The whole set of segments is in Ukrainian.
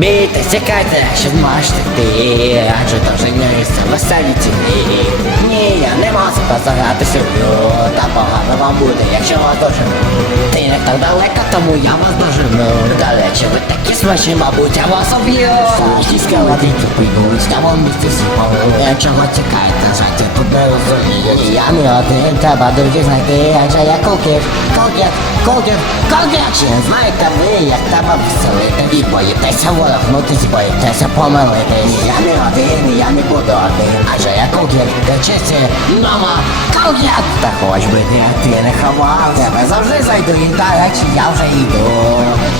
Бійтесь, чекайте, що зможете ти Адже то місце веселі ціни Ні, я не можу позагати люблю Та погано вам буде, якщо вас дожену. Ти не так далеко, тому я вас дожену. Далече ви такі смачні, мабуть, я вас об'ю. Ті скелетики підуть, там у місті сіпали Чого чекаєте, жаття тут не розуміє Я не один, треба друзі знайти Адже я колків, колків, колків, колків. Чи знаєте ви, як треба веселити І боїтеся ворогнутись, боїтеся помилитись Я не один, я не буду один Адже я колків, честі, мама, колків Та хоч би ти, ти не ховав. Тебе завжди зайду і речі, я вже йду.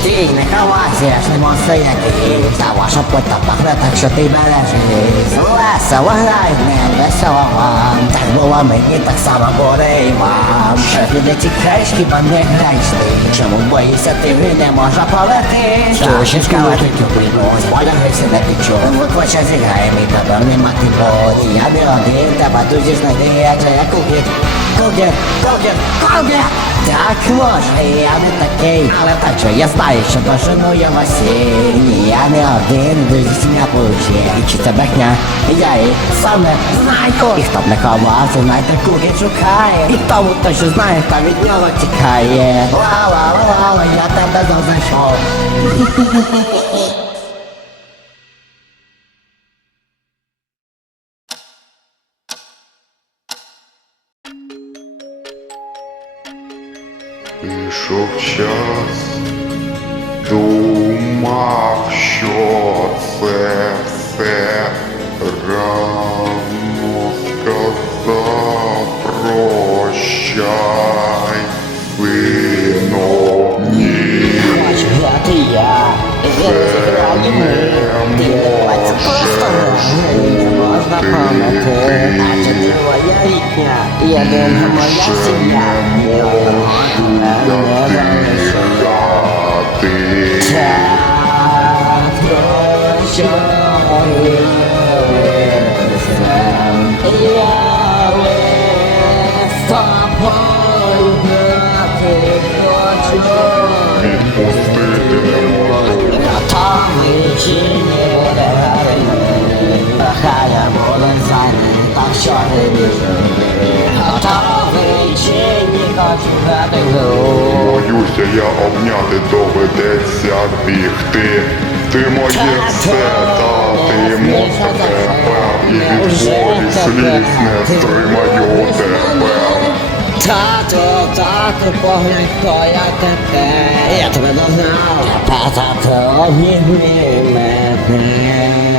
Ти не ховайся, я ж не монстр який Та ваша плита пахне так, що ти бережись Весело грай, не весело. Вам Так було мені, так само буде і вам. Що ти не тікаєш, хіба не ти? Чому боїшся ти не може полети Чуєш скалетиків приймусь, полягайся не пічу Викличе зіграє мій тебе нема ти боді Я не один, тебе друзі знайди, адже я кукіт Кукіт, кукіт, кукіт так може, я не такий, але так що я знаю, що я вас я не один, друзі сім'я получив. І чи це брехня, я і сам не знаю. І хто б не ховався, знайте куки шукає. І тому точно знає, хто від нього тікає. Ла-ла-ла-ла, я тебе знайшов. Пішов час, думав, що це все рано сказав прощай, сину, ні, Хочу я. Ти не не можна ти не залишила. Що ти біжи Готовий чи ні хочу грати гру Боюся я обняти, доведеться бігти. Ти моє все, та ти монстр тепер. І від волі сліз не стримаю тепер. Тату, тату, поглянь, хто я тепер Я тебе дознав Тепер тату, обнімі мене